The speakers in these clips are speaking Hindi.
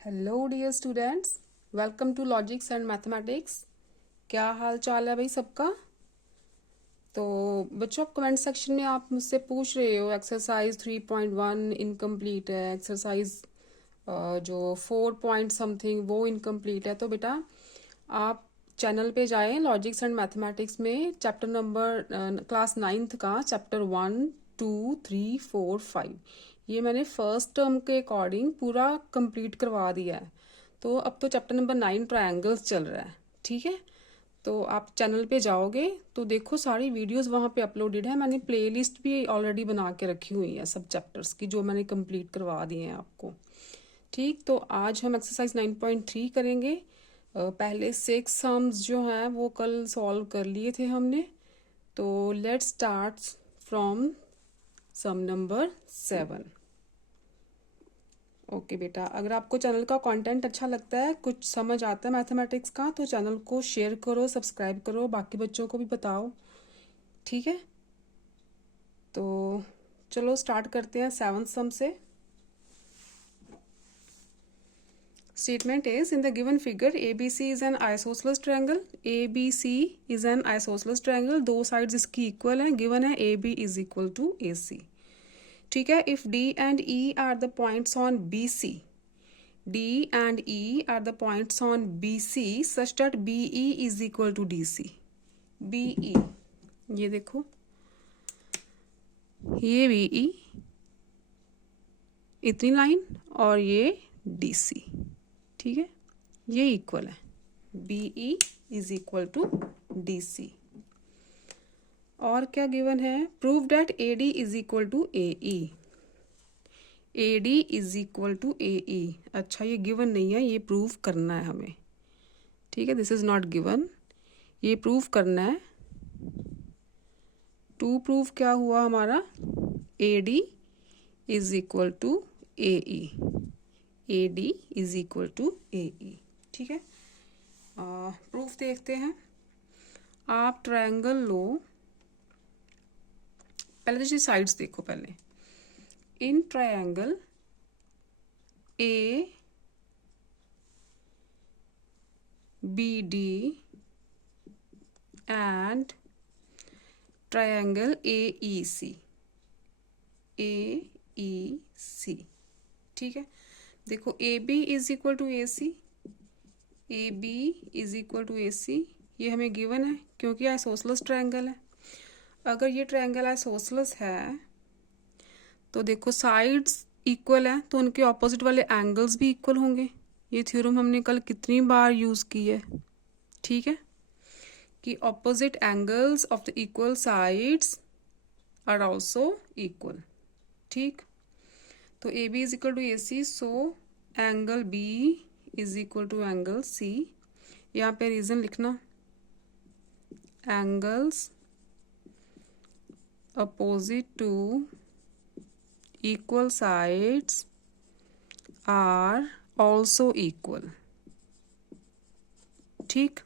Hello dear students, welcome to logics and mathematics. क्या हाल चाल है भाई सबका। तो बच्चों, कमेंट सेक्शन में आप मुझसे पूछ रहे हो एक्सरसाइज 3.1 इनकम्प्लीट है, एक्सरसाइज जो 4 पॉइंट समथिंग वो इनकम्प्लीट है। तो बेटा आप चैनल पे जाएं, लॉजिक्स एंड मैथमेटिक्स में चैप्टर नंबर क्लास 9th का चैप्टर 1, 2, 3, 4, 5 ये मैंने फर्स्ट टर्म के अकॉर्डिंग पूरा कंप्लीट करवा दिया है। तो अब तो चैप्टर नंबर 9 ट्रायंगल्स चल रहा है, ठीक है। तो आप चैनल पे जाओगे तो देखो सारी वीडियोस वहाँ पे अपलोडेड है। मैंने प्लेलिस्ट भी ऑलरेडी बना के रखी हुई है सब चैप्टर्स की, जो मैंने कंप्लीट करवा दिए हैं आपको। ठीक, तो आज हम एक्सरसाइज 9.3 करेंगे। पहले 6 सम्स जो हैं वो कल सॉल्व कर लिए थे हमने। तो let's start from some number 7। Okay बेटा, अगर आपको चैनल का कंटेंट अच्छा लगता है, कुछ समझ आता है मैथमेटिक्स का, तो चैनल को शेयर करो, सब्सक्राइब करो, बाकी बच्चों को भी बताओ, ठीक है। तो चलो स्टार्ट करते हैं 7th सम से। Statement is, in the given figure ABC is an isosceles triangle। ABC is an isosceles triangle, दो sides इसकी equal हैं। given है AB is equal to AC, ठीक है। if D and E are the points on BC, D and E are the points on BC such that BE is equal to DC। BE, ये देखो, ये BE इतनी लाइन और ये DC, ठीक है, ये इक्वल है। BE is equal to DC। और क्या गिवन है, prove that AD is equal to AE। AD is equal to AE, अच्छा ये गिवन नहीं है, ये प्रूव करना है हमें, ठीक है। दिस इज नॉट गिवन, ये प्रूव करना है। टू प्रूव क्या हुआ हमारा, AD is equal to AE। AD is equal to AE, ठीक है। प्रूफ देखते हैं। आप ट्रायंगल लो, पहले तो साइड्स देखो। पहले in triangle ABD and triangle AEC, ठीक है। देखो AB is equal to AC, AB is equal to AC, ये हमें गिवन है क्योंकि आइसोसेलेस ट्रायंगल है। अगर ये ट्रायंगल आइसोसेलेस है तो देखो साइड्स इक्वल है तो उनके ऑपोजिट वाले एंगल्स भी इक्वल होंगे। ये थ्योरम हमने कल कितनी बार यूज की है, ठीक है, कि opposite angles of the equal sides are also equal, ठीक। तो AB is equal to AC, so angle B is equal to angle C। यहाँ पे रीजन लिखना, angles opposite to equal sides are also equal, ठीक।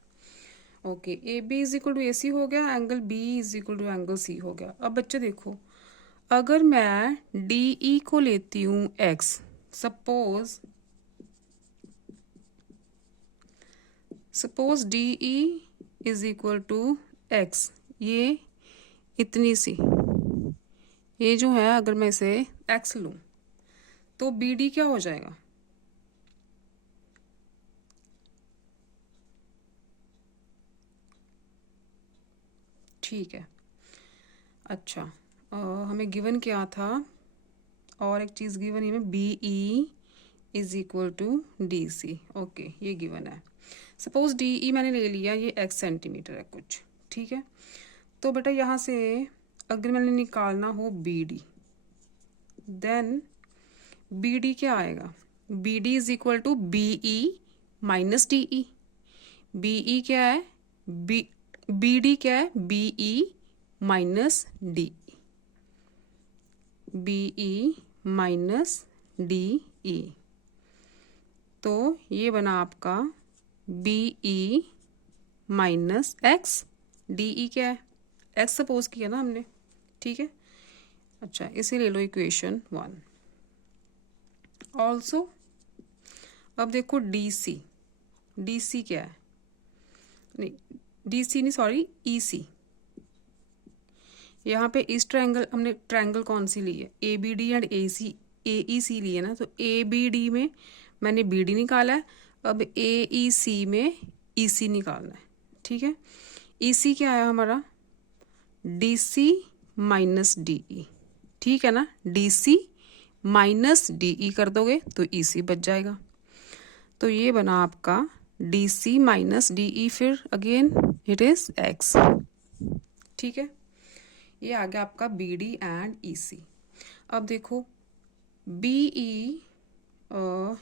Okay, AB is equal to AC हो गया, angle B is equal to angle C हो गया। अब बच्चे देखो, अगर मैं DE को लेती हूँ X, suppose DE is equal to X, ये इतनी सी, ये जो है अगर मैं इसे X लूँ तो BD क्या हो जाएगा, ठीक है। अच्छा, हमें गिवन क्या था, और एक चीज़ गिवन है हमें, BE is equal to DC। Okay, ये गिवन है। सपोज DE मैंने ले लिया, ये X सेंटीमीटर है कुछ, ठीक है। तो बेटा यहाँ से अगर मैंने निकालना हो BD, देन BD क्या आएगा, BD is equal to BE minus DE। BE क्या है, BD क्या है, BE minus DE, BE minus DE। तो ये बना आपका BE माइनस X, DE क्या है, X सपोज किया ना हमने, ठीक है। अच्छा, इसे ले लो इक्वेशन 1। ऑल्सो अब देखो DC, DC क्या है, नहीं DC नहीं सॉरी EC। यहाँ पे इस ट्रायंगल, हमने ट्रायंगल कौन सी ली है, ABD एंड AEC ली है ना, तो ABD में मैंने BD निकाला है, अब AEC में EC निकालना है। ठीक है, EC क्या है हमारा, DC माइनस DE। ठीक है ना, DC माइनस DE कर दोगे तो EC बच जाएगा। तो ये बना आपका DC माइनस DE, फिर अगेन इट इज X। ठीक है, ये आ गया आपका BD एंड EC। अब देखो BE,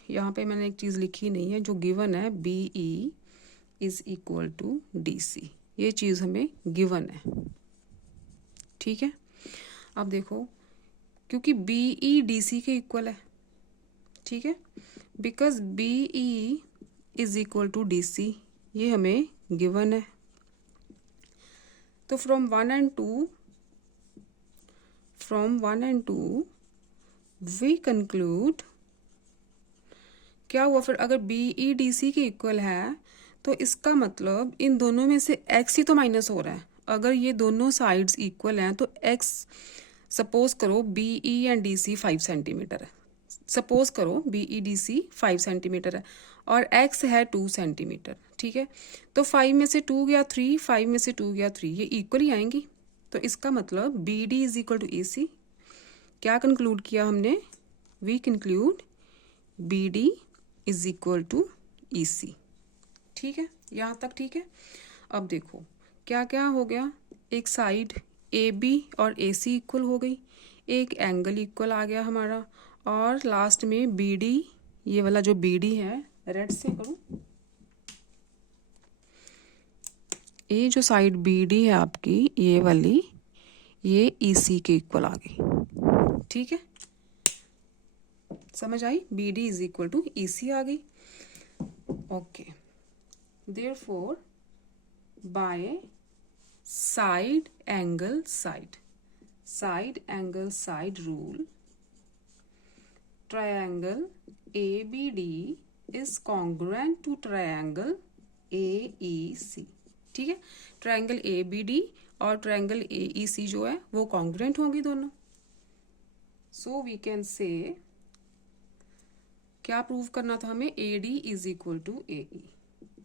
यहाँ पे मैंने एक चीज़ लिखी नहीं है, जो गिवन है BE is equal to DC, ये चीज़ हमें गिवन है। ठीक है, अब देखो क्योंकि BE DC के इक्वल है, ठीक है, because BE is equal to DC, ये हमें गिवन है। तो फ्रॉम 1 and 2 वी कंक्लूड, क्या हुआ फिर, अगर BE DC के इक्वल है तो इसका मतलब इन दोनों में से X ही तो माइनस हो रहा है। अगर ये दोनों साइड्स इक्वल हैं तो X, सपोज करो BE एंड DC 5 सेंटीमीटर है, सपोज करो BE DC 5 सेंटीमीटर है और X है 2 सेंटीमीटर। ठीक है, तो 5 में से 2 गया 3, 5 में से 2 गया 3, ये इक्वल ही आएंगी। तो इसका मतलब BD is equal to AC। क्या कंक्लूड किया हमने, we conclude BD is equal to EC। ठीक है, यहाँ तक ठीक है। अब देखो क्या क्या हो गया, एक साइड AB और AC इक्वल हो गई, एक एंगल इक्वल आ गया हमारा, और लास्ट में BD, ये वाला जो BD है, रेड से करूं, ये जो साइड BD है आपकी, ये वाली, ये EC के इक्वल आ गई। ठीक है, समझ आई, BD is equal to EC आ गई। Okay, therefore by side angle side rule, triangle ABD is congruent to triangle AEC। ठीक है, ट्रायंगल ABD और ट्रायंगल AEC जो है वो कॉन्ग्रुएंट होंगी दोनों। सो वी कैन से, क्या प्रूव करना था हमें, AD is equal to AE।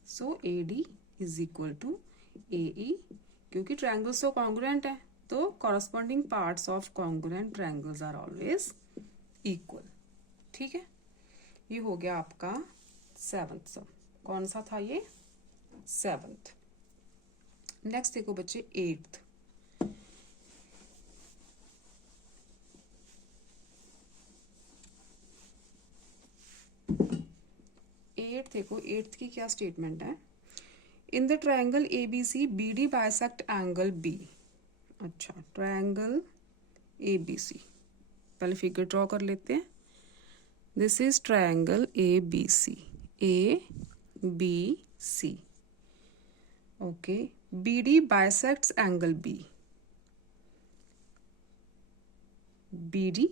So AD is equal to AE, क्योंकि ट्रायंगल्स तो कॉन्ग्रुएंट है, तो corresponding parts of congruent triangles are always equal. ठीक है, ये हो गया आपका 7th सम। कौन सा था ये, 7th। नेक्स्ट देखो बच्चे 8th। 8th देखो, 8th की क्या स्टेटमेंट है, in the triangle ABC BD bisect angle B। अच्छा, ट्रायंगल ABC, पहले फिगर ड्रॉ कर लेते हैं। This is triangle ABC, ABC। Okay, BD bisects angle B, BD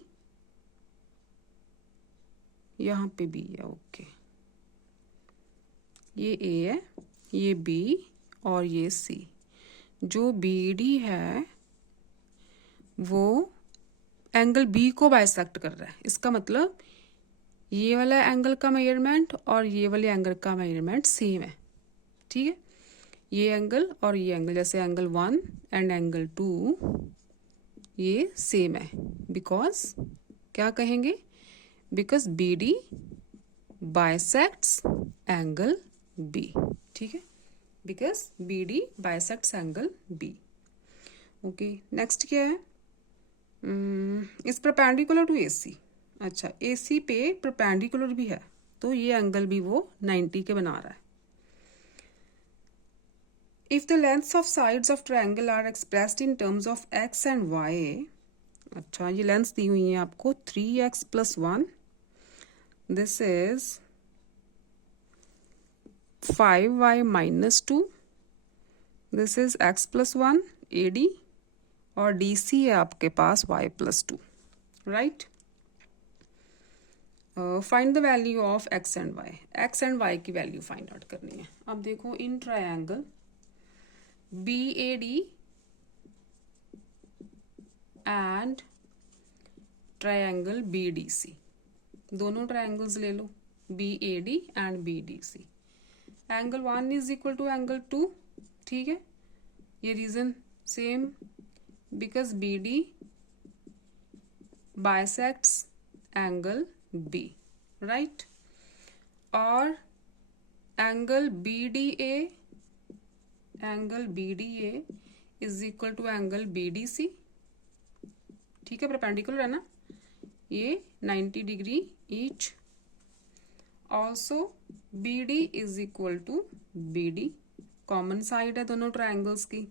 यहाँ पे B है। ओके, ये A है, ये B और ये C। जो BD है वो एंगल B को बाइसेक्ट कर रहा है, इसका मतलब ये वाला एंगल का मेजरमेंट और ये वाले एंगल का मेजरमेंट सेम है। ठीक है, ये एंगल और ये एंगल, जैसे एंगल 1 एंड एंगल 2 ये सेम है, बिकॉज क्या कहेंगे, because BD bisects angle B। ठीक है, because BD bisects angle B। Okay, next क्या है, इस परपेंडिकुलर टू AC। अच्छा, AC पे परपेंडिकुलर भी है, तो ये एंगल भी वो 90 के बना रहा है। If the lengths of sides of triangle are expressed in terms of X and Y। अच्छा, ये लेंथ्स दी हुई है आपको 3X + 1, this is 5Y - 2, this is X + 1 AD, और DC है आपके पास Y + 2, right. Find the value of x and y, x and y की वैल्यू फाइंड आउट करनी है। अब देखो in triangle BAD and triangle BDC, दोनों ट्रायंगल्स ले लो BAD and BDC, angle 1 is equal to angle 2, ठीक है। ये reason same, because BD bisects angle B, right. और angle BDA is equal to angle BDC, ठीक है, परपेंडिकुलर है ना, ये 90 degree each. Also BD is equal to BD, common side है दोनों ट्रायंगल्स की,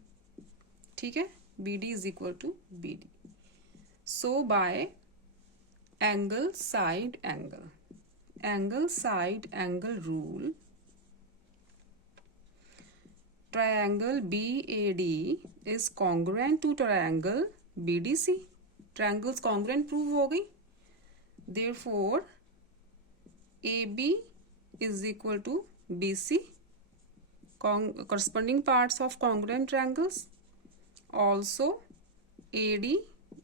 ठीक है, BD is equal to BD। So by angle side angle rule, triangle BAD is congruent to triangle BDC, triangles congruent prove हो गई, therefore AB is equal to BC, corresponding parts of congruent triangles, also AD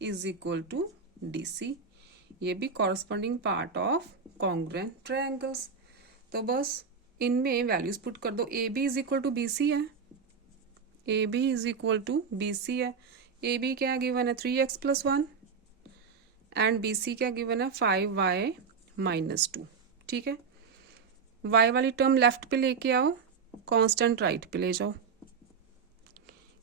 is equal to DC, ये भी corresponding part of congruent triangles। तो बस इनमें वैल्यूज पुट कर दो, AB is equal to BC है, AB is equal to BC है, AB क्या गिवन है 3x + 1 एंड BC क्या गिवन है 5y - 2, ठीक है। y वाली टर्म लेफ्ट पे लेके आओ, कांस्टेंट राइट पे ले जाओ,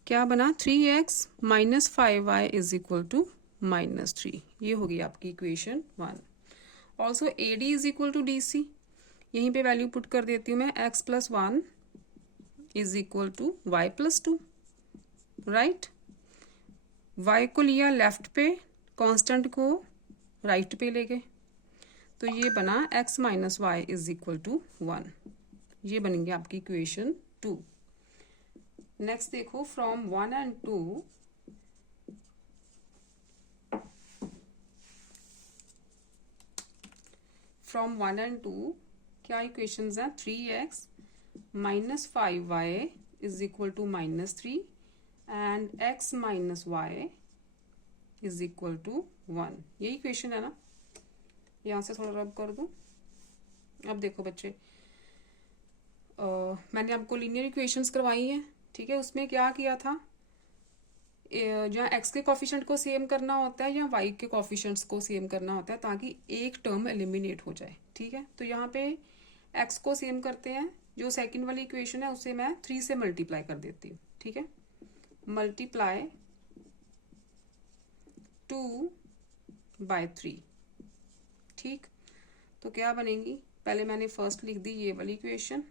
क्या बना 3x - 5y is equal to -3, ये होगी आपकी equation 1। Also AD is equal to DC, यहीं पे वैल्यू पुट कर देती हूँ मैं, x + 1 is equal to y + 2, right. y को लिया लेफ्ट पे, कांस्टेंट को राइट पे ले गए, तो ये बना x - y is equal to 1, ये बनेंगे आपकी इक्वेशन 2। नेक्स्ट देखो फ्रॉम 1 and 2, फ्रॉम 1 and 2 क्या इक्वेशंस हैं, 3x - 5y is equal to -3 and x - y is equal to 1, यही इक्वेशन है ना। यहाँ से थोड़ा रब कर दूं। अब देखो बच्चे, मैंने आपको लीनियर इक्वेशंस करवाई हैं, ठीक है। उसमें क्या किया था, जहाँ x के कोफिशिएंट को सेम करना होता है या y के कोफिशिएंट्स को सेम करना होता है, ताकि एक टर्म एलिमिनेट हो जाए, ठीक है। तो यहाँ पे x को सेम करते हैं, जो सेकंड वाली इक्वेशन है उसे मैं 3 से मल्टीप्लाई कर देती हूँ, ठीक है। मल्टीप्लाई 2/3, ठीक। तो क्या बनेगी, पहले मैंने फर्स्ट लिख दी ये वाली इक्वेशन,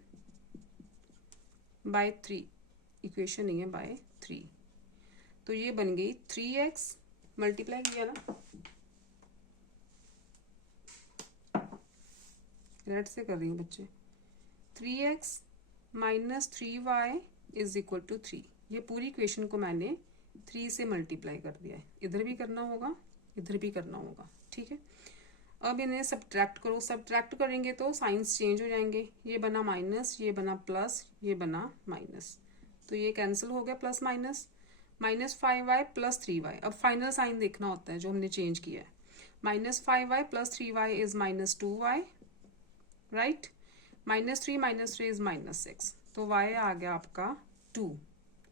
बाय 3, इक्वेशन नहीं है, बाय 3, तो ये बन गई 3x, मल्टीप्लाई किया ना, रेड से कर रही हूँ बच्चे, 3x - 3y is equal to 3, ये पूरी इक्वेशन को मैंने 3 से मल्टीप्लाई कर दिया है, इधर भी करना होगा, इधर भी करना होगा, ठीक है। अब इन्हें सब्ट्रैक्ट करो, सब्ट्रैक्ट करेंगे तो साइंस चेंज हो जाएंगे, ये बना माइनस, ये बना प्लस, ये बना माइनस, तो ये कैंसिल हो गया, प्लस माइनस, -5y + 3y। अब फाइनल साइन देखना होता है जो हमने चेंज किया है, -5y + 3y is -2y, right. -3 - 3 is -6, तो y आ गया आपका 2,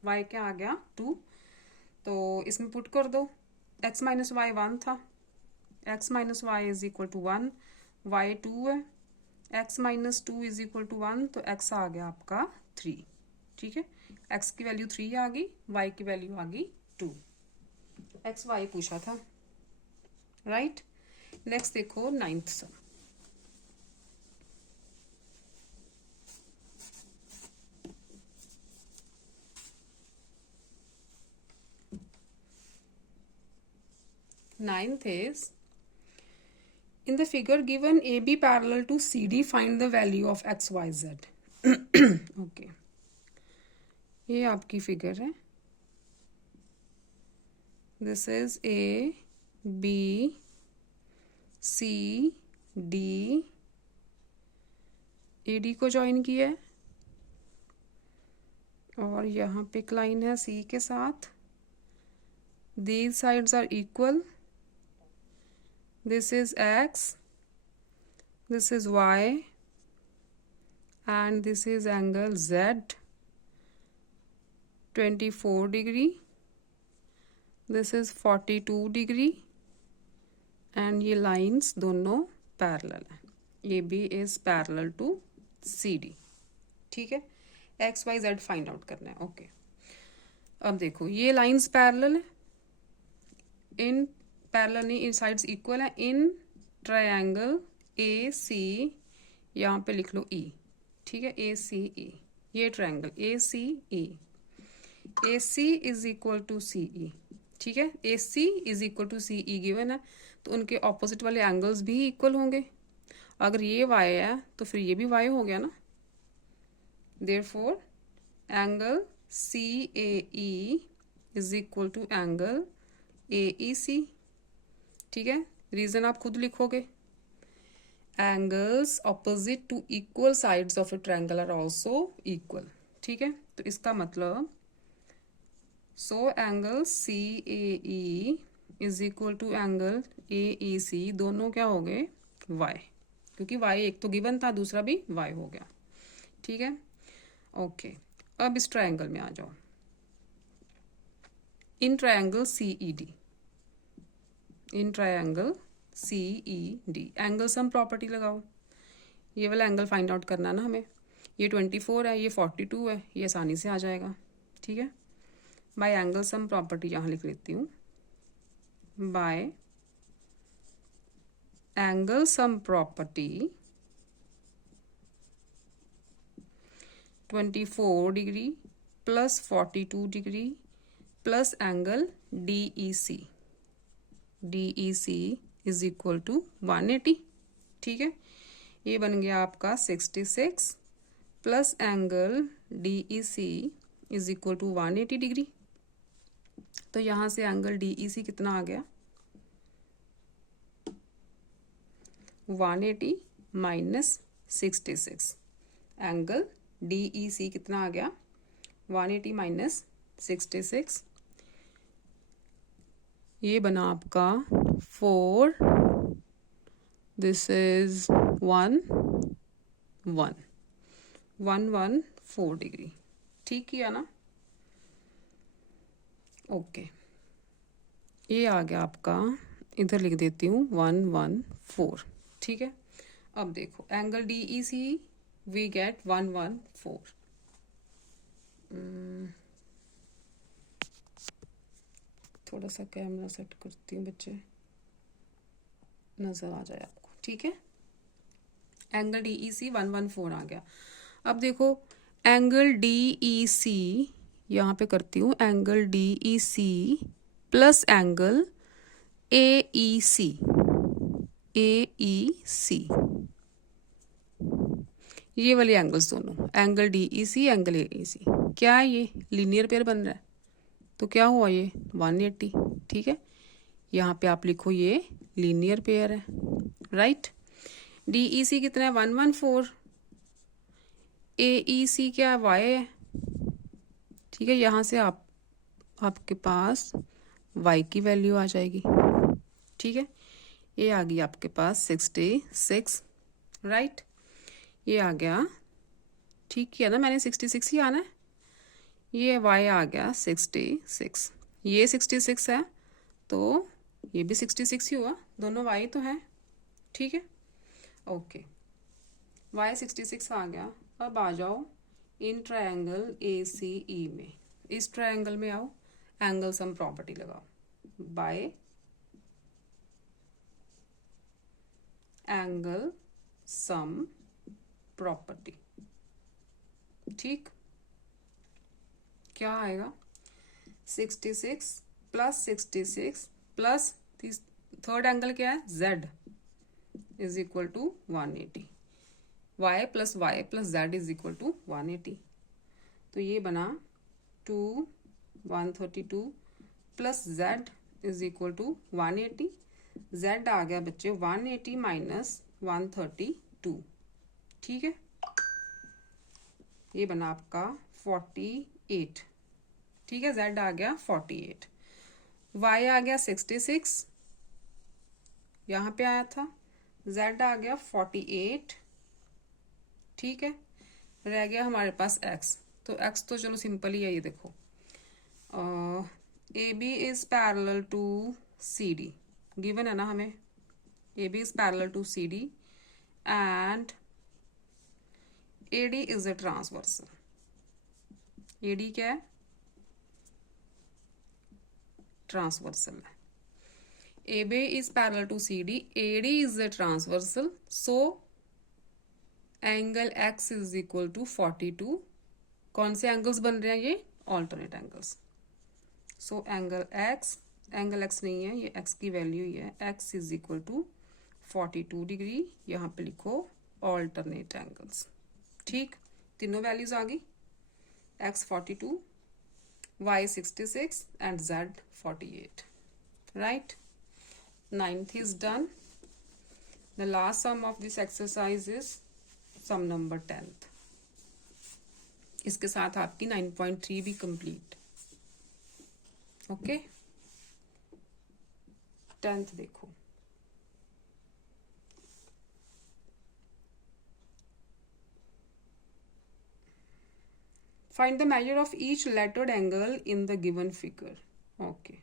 y क्या आ गया 2, तो इसमें पुट कर दो, x - y 1 था, x - y is equal to 1, y 2 है, x - 2 इज इक्वल टू 1, तो x आ गया आपका 3, ठीक है। x की वैल्यू 3 आ गई, y की वैल्यू आ गई 2, x y पूछा था, राइट। नेक्स्ट देखो 9th sum, ninth is, in the figure given AB parallel to CD, find the value of x, y, z। Okay, ये आपकी फिगर है, this is A B C D, AD को ज्वाइन किया है और यहाँ पे एक लाइन है C के साथ. These sides are equal. This is X, this is Y, and this is angle Z, 24 degree. This is 42 degree. And ये lines दोनों पैरेलल हैं. AB is parallel to CD. ठीक है, x y z find out करना है. ओके, अब देखो ये लाइंस पैरेलल है, इन पैरेलल नहीं, इन साइड्स इक्वल है. इन ट्रायंगल ए सी, यहाँ पे लिख लो ई. ठीक है, ए सी ई, ये triangle A C E, A C is equal to C E. ठीक है, A C is equal to C E given है, तो उनके ऑपोजिट वाले एंगल्स भी इक्वल होंगे. अगर ये वाई है तो फिर ये भी वाई हो गया ना. Therefore angle C A E is equal to angle A E C. ठीक है, रीजन आप खुद लिखोगे. Angles opposite to equal sides of a triangle are also equal. ठीक है, तो इसका मतलब so angle C A E is equal to angle A E C, दोनों क्या हो गए वाई, क्योंकि वाई एक तो गिवन था, दूसरा भी वाई हो गया. ठीक है, ओके. अब इस ट्रायंगल में आ जाओ. In triangle C E D, in triangle C E D angle sum property लगाओ. ये वाला एंगल फाइंड आउट करना ना हमें. ये 24 है, ये 42 है, ये आसानी से आ जाएगा. ठीक है, बाय एंगल सम प्रॉपर्टी यहाँ लिख लेती हूँ. By angle sum property 24 degree plus 42 degree plus angle D E C, D E C is equal to 180. ठीक है, ये बन गया आपका 66 plus angle D E C is equal to 180 degree. तो यहाँ से एंगल डी ई सी कितना आ गया 180 माइनस 66. एंगल डी ई सी कितना आ गया 180 माइनस 66. ये बना आपका 4, दिस इज 114 डिग्री. ठीक किया ना. ओके, ये आ गया आपका, इधर लिख देती हूँ 114. ठीक है, अब देखो angle D E C we get 114. थोड़ा सा कैमरा सेट करती हूँ बच्चे, नजर आ जाए आपको. ठीक है, एंगल डी ई सी 114 आ गया. अब देखो एंगल डी ई सी, यहाँ पे करती हूँ angle D E C plus angle A E C, A E C, ये वाले एंगल्स दोनों, angle D E C angle A E C, क्या है ये लीनियर पेयर बन रहा है. तो क्या हुआ ये 180. ठीक है, यहाँ पे आप लिखो ये लीनियर पेयर है. राइट, डी ई सी कितना है 114, ए ई सी क्या है वाई है. ठीक है, यहाँ से आपके पास y की वैल्यू आ जाएगी. ठीक है, ये आ गई आपके पास 66. राइट, ये आ गया, ठीक किया ना मैंने, 66 ही आना है. ये y आ गया 66, ये 66 है तो ये भी 66 ही हुआ, दोनों y तो है. ठीक है, ओके, y 66 आ गया. अब आ जाओ इन ट्रायंगल ए सी ई में. इस ट्रायंगल में आओ, एंगल सम प्रॉपर्टी लगाओ. By angle sum property. ठीक, क्या आएगा 66 प्लस 66 प्लस थर्ड एंगल क्या है z is equal to 180. y plus z is equal to 180. तो ये बना 132 plus z is equal to 180. z आ गया बच्चे 180 माइनस 132, ठीक है। ये बना आपका 48, ठीक है। z आ गया 48, y आ गया 66, यहाँ पे आया था। z आ गया 48, ठीक है। रह गया हमारे पास x, तो x तो चलो सिंपल ही है, ये देखो A B is parallel to C D, given है ना हमें, A B is parallel to C D and A D is a transversal. A D क्या है? ट्रांसवर्सल है। A B is parallel to C D, A D is a transversal, so angle x is equal to 42। कौन से एंगल्स बन रहे हैं? ये alternate angles. So angle x नहीं है, ये x की वैल्यू ही है, x is equal to 42 degree. यहाँ पे लिखो ऑल्टरनेट एंगल्स, ठीक। तीनों वैल्यूज आ गई, x 42, y 66 and z 48, right. 9th is done. The last sum of this exercise is sum number 10th. इसके साथ आपकी 9.3 भी कंप्लीट। ओके, 10th देखो। Find the measure of each lettered angle in the given figure. Okay.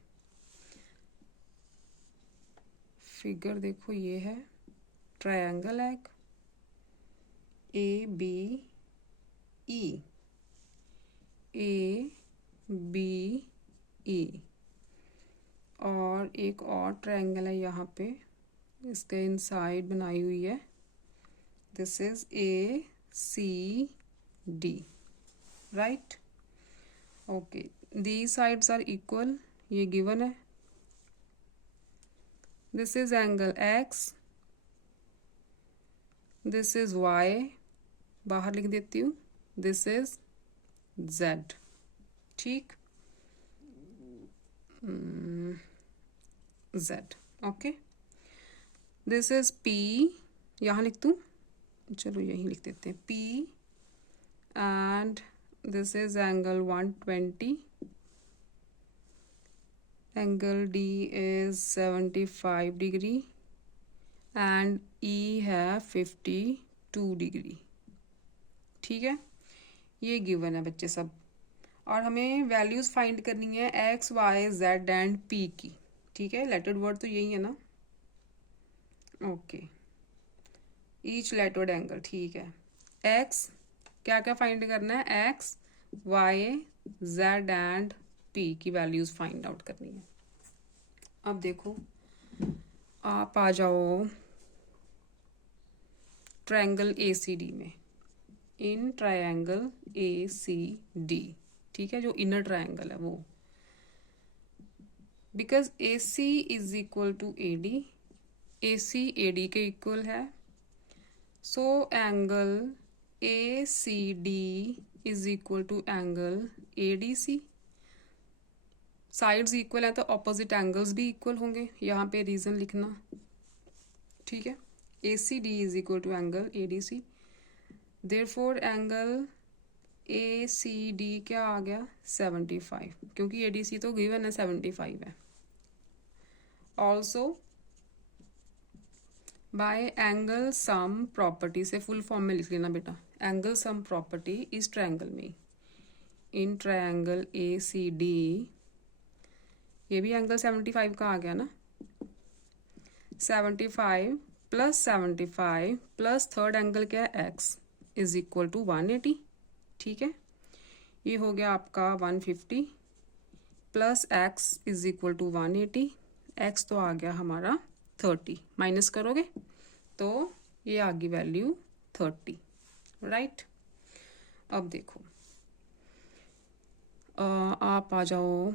Figure देखो, ये है ट्रायंगल है A B E, A B E, और एक और ट्रायंगल है यहाँ पे, इसके इनसाइड बनाई हुई है, this is A C D, right. Okay, the sides are equal, ये गिवन है। This is angle X, this is Y, बाहर लिख देती हूँ, दिस इज जेड, ठीक, Z. Okay, this is P, यहाँ लिख दूँ, चलो यही लिख देते हैं P, and this is angle 120, angle D is 75 degree and E है 52 डिग्री, ठीक है। ये गिवन है बच्चे सब, और हमें वैल्यूज फाइंड करनी है x y z and p की, ठीक है। लेटर्ड वर्ड तो यही है ना। ओके, ईच लेटर्ड एंगल, ठीक है। एक्स क्या क्या फाइंड करना है? X y z and p की वैल्यूज फाइंड आउट करनी है। अब देखो, आप आ जाओ ट्रायंगल ए सी डी में, इन ट्रायंगल ए सी डी, ठीक है, जो इनर ट्रायंगल है वो, because A C is equal to A D, A C A D के इक्वल है, so angle A C D is equal to angle A D C. Sides equal है तो ऑपोजिट एंगल्स भी इक्वल होंगे, यहाँ पे रीजन लिखना, ठीक है। A C D is equal to angle A D C, therefore angle A C D क्या आ गया? 75, क्योंकि ए डी सी तो गिवन है 75 है। Also by angle sum property, से फुल फॉर्म में लिख लेना बेटा, एंगल सम प्रॉपर्टी इस ट्रायंगल में, इन ट्रायंगल ए सी डी, ये भी एंगल 75 का आ गया ना, 75 प्लस 75 प्लस थर्ड एंगल क्या है? एक्स इज इक्वल टू 180, ठीक है। ये हो गया आपका 150 plus x is equal to 180, x तो आ गया हमारा 30, माइनस करोगे तो ये आ गई वैल्यू 30, राइट। अब देखो, आप आ जाओ,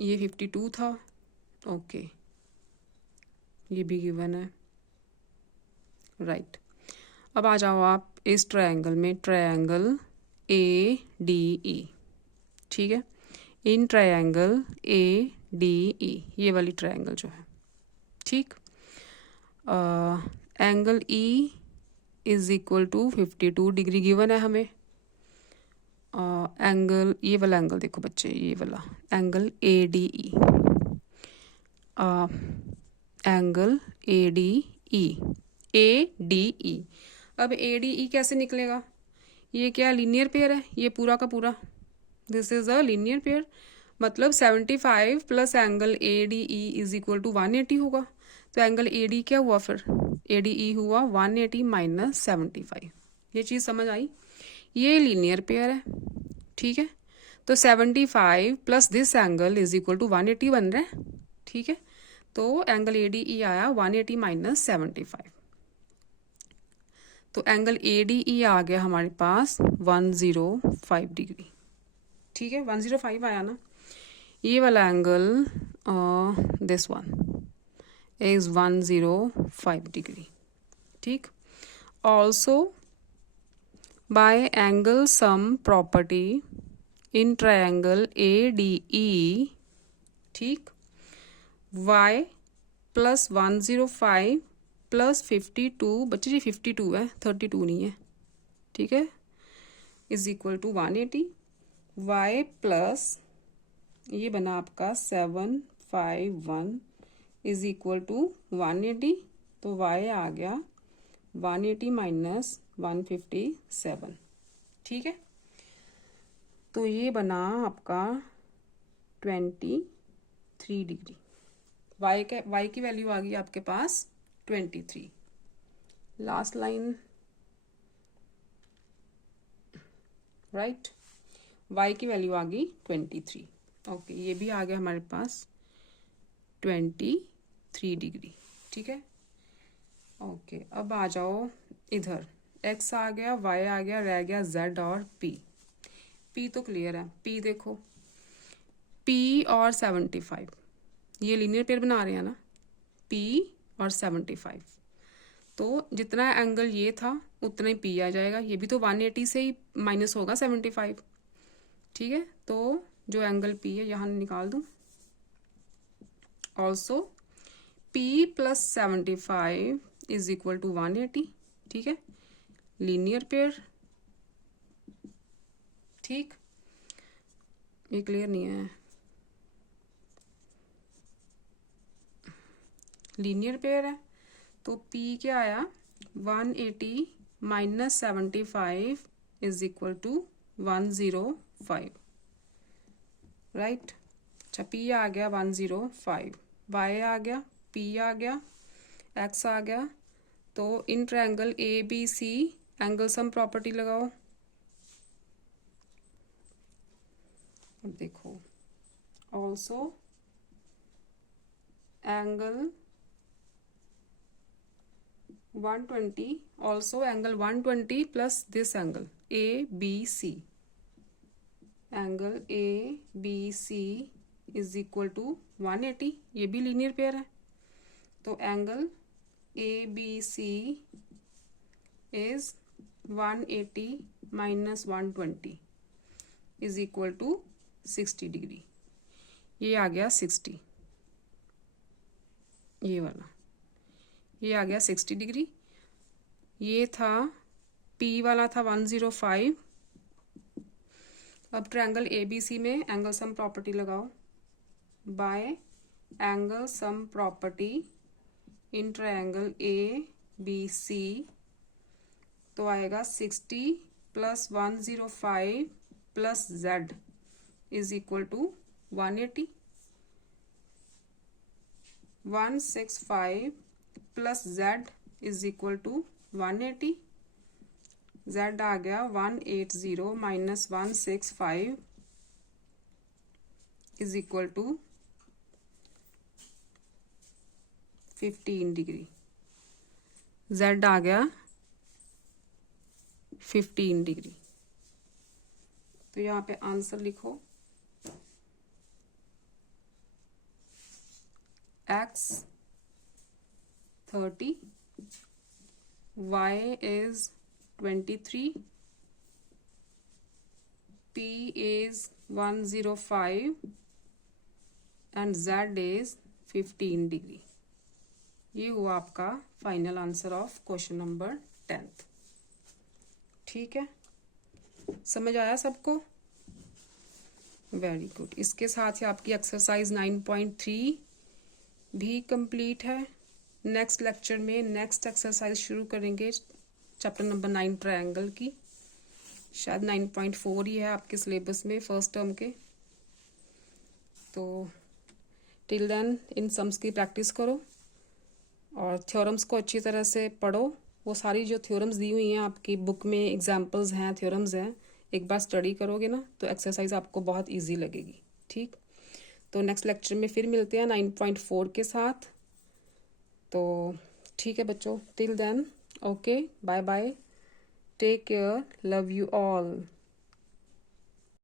ये 52 था, ओके, ये भी गिवन है, राइट। अब आ जाओ आप इस ट्रायंगल में, ट्रायंगल ए डी ई, ठीक है, इन ट्रायंगल ए डी ई, ये वाली ट्रायंगल जो है, ठीक। Angle E is equal to 52 degree given है हमें। एंगल, ये वाला एंगल देखो बच्चे, ये वाला angle A D E, angle A D ई। अब ए डी ई कैसे निकलेगा? ये क्या लीनियर पेयर है, ये पूरा का पूरा, this is a linear pair, मतलब 75 plus angle A D E is equal to 180 होगा। तो एंगल ए डी क्या हुआ फिर? ए डी ई हुआ 180 माइनस 75। ये चीज़ समझ आई? ये लीनियर पेयर है, ठीक है। तो 75 plus this angle is equal to 180 बन रहा है, ठीक है। तो एंगल ए डी ई आया 180 माइनस 75। तो एंगल ए डी ई आ गया हमारे पास 105 डिग्री, ठीक है। 105 आया ना। ये वाला angle this one is 105 degree, ठीक। Also by angle sum property in triangle A D E, ठीक, y प्लस 105 प्लस 52, बच्चे जी 52 है, 32 नहीं है, ठीक है, is equal to 180। y plus ये बना आपका 751 इज इक्वल टू 180। तो y आ गया 180 माइनस 157, ठीक है। तो ये बना आपका 23 डिग्री। y की वैल्यू आ गई आपके पास 23। लास्ट लाइन, राइट, y की वैल्यू आ गई 23। ओके, ये भी आ गया हमारे पास 23 डिग्री, ठीक है। ओके, अब आ जाओ इधर, x आ गया, y आ गया, रह गया z और p तो क्लियर है। p देखो, p और 75 ये लीनियर पेयर बना रहे हैं ना, p और 75। तो जितना एंगल ये था उतना ही p आ जाएगा। ये भी तो 180 से ही माइनस होगा 75, ठीक है। तो जो एंगल p है यहाँ निकाल दूँ। Also p plus 75 is equal to 180, ठीक है, लीनियर पेयर, ठीक। ये क्लियर नहीं है, लीनियर पेयर है। तो p क्या आया 180 minus 75 is equal to 105, right. अच्छा, p आ गया 105, y आ गया, p आ गया, x आ गया। तो in triangle A B C angle sum property लगाओ। अब देखो, also angle 120, also angle 120 plus this angle A B C, angle A B C is equal to 180। ये भी लीनियर पेयर है। तो angle A B C is 180 minus 120 is equal to 60 degree. ये आ गया 60, ये वाला, ये आ गया 60 डिग्री। ये था p वाला था 105। अब ट्रायंगल ए बी सी में एंगल सम प्रॉपर्टी लगाओ। By angle sum property in triangle A B C, तो आएगा 60 plus 105 plus z is equal to 180। 165 plus z is equal to 180। z आ गया 180 minus 165 is equal to 15 degree. z आ गया 15 डिग्री। तो यहाँ पे आंसर लिखो, x 30, y is 23, p is 105 and z is 15 degree. ये हुआ आपका final answer of question number 10th। ठीक है, समझ आया सबको? Very good. इसके साथ ही आपकी एक्सरसाइज 9.3 भी कंप्लीट है। नेक्स्ट लेक्चर में नेक्स्ट एक्सरसाइज शुरू करेंगे चैप्टर नंबर 9 ट्रायंगल की। शायद 9.4 ही है आपके सिलेबस में फर्स्ट टर्म के। तो टिल देन इन सम्स की प्रैक्टिस करो और थ्योरम्स को अच्छी तरह से पढ़ो। वो सारी जो थ्योरम्स दी हुई हैं आपकी बुक में, एग्जाम्पल्स हैं, थ्योरम्स हैं, एक बार स्टडी करोगे ना तो एक्सरसाइज आपको बहुत ईजी लगेगी। ठीक, तो नेक्स्ट लेक्चर में फिर मिलते हैं 9.4 के साथ। तो ठीक है बच्चों, till then okay, bye bye, take care, love you all.